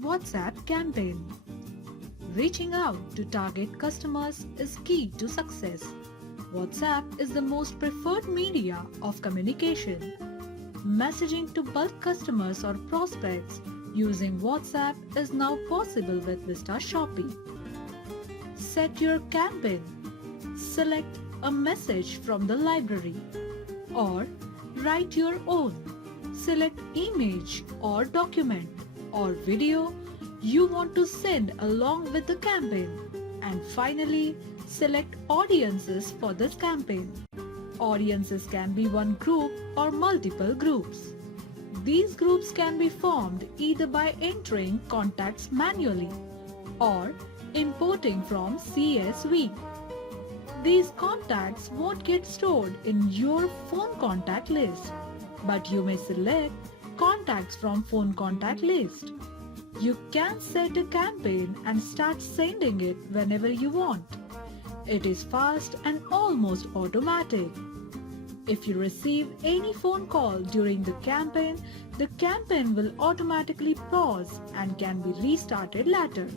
WhatsApp campaign. Reaching out to target customers is key to success. WhatsApp is the most preferred media of communication. Messaging to bulk customers or prospects using WhatsApp is now possible with VistaShopee. Set your campaign. Select a message from the library or write your own. Select image or document or video you want to send along with the campaign. And finally, select audiences for this campaign. Audiences can be one group or multiple groups. These groups can be formed either by entering contacts manually or importing from CSV. These contacts won't get stored in your phone contact list, but you may select contacts from phone contact list. You can set a campaign and start sending it whenever you want. It is fast and almost automatic. If you receive any phone call during the campaign will automatically pause and can be restarted later.